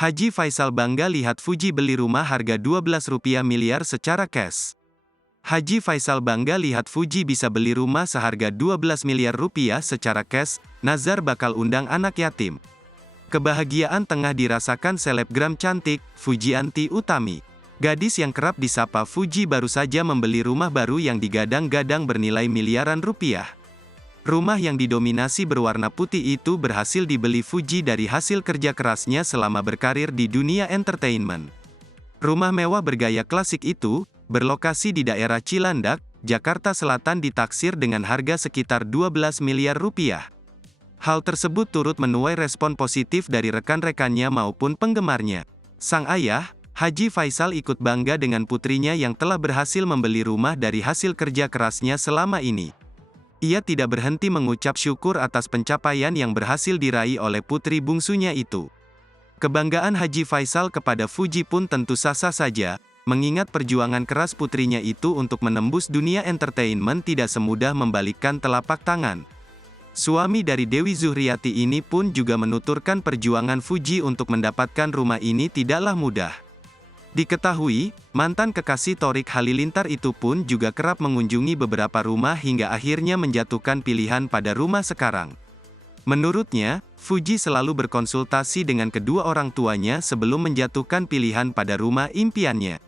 Haji Faisal bangga lihat Fuji beli rumah harga Rp12 miliar secara cash. Haji Faisal bangga lihat Fuji bisa beli rumah seharga Rp12 miliar secara cash. Nazar bakal undang anak yatim. Kebahagiaan tengah dirasakan selebgram cantik, Fujianti Utami. Gadis yang kerap disapa Fuji baru saja membeli rumah baru yang digadang-gadang bernilai miliaran rupiah. Rumah yang didominasi berwarna putih itu berhasil dibeli Fuji dari hasil kerja kerasnya selama berkarir di dunia entertainment. Rumah mewah bergaya klasik itu, berlokasi di daerah Cilandak, Jakarta Selatan ditaksir dengan harga sekitar Rp12 miliar. Hal tersebut turut menuai respon positif dari rekan-rekannya maupun penggemarnya. Sang ayah, Haji Faisal ikut bangga dengan putrinya yang telah berhasil membeli rumah dari hasil kerja kerasnya selama ini. Ia tidak berhenti mengucap syukur atas pencapaian yang berhasil diraih oleh putri bungsunya itu. Kebanggaan Haji Faisal kepada Fuji pun tentu sah-sah saja, mengingat perjuangan keras putrinya itu untuk menembus dunia entertainment tidak semudah membalikkan telapak tangan. Suami dari Dewi Zuhriati ini pun juga menuturkan perjuangan Fuji untuk mendapatkan rumah ini tidaklah mudah. Diketahui, mantan kekasih Thorik Halilintar itu pun juga kerap mengunjungi beberapa rumah hingga akhirnya menjatuhkan pilihan pada rumah sekarang. Menurutnya, Fuji selalu berkonsultasi dengan kedua orang tuanya sebelum menjatuhkan pilihan pada rumah impiannya.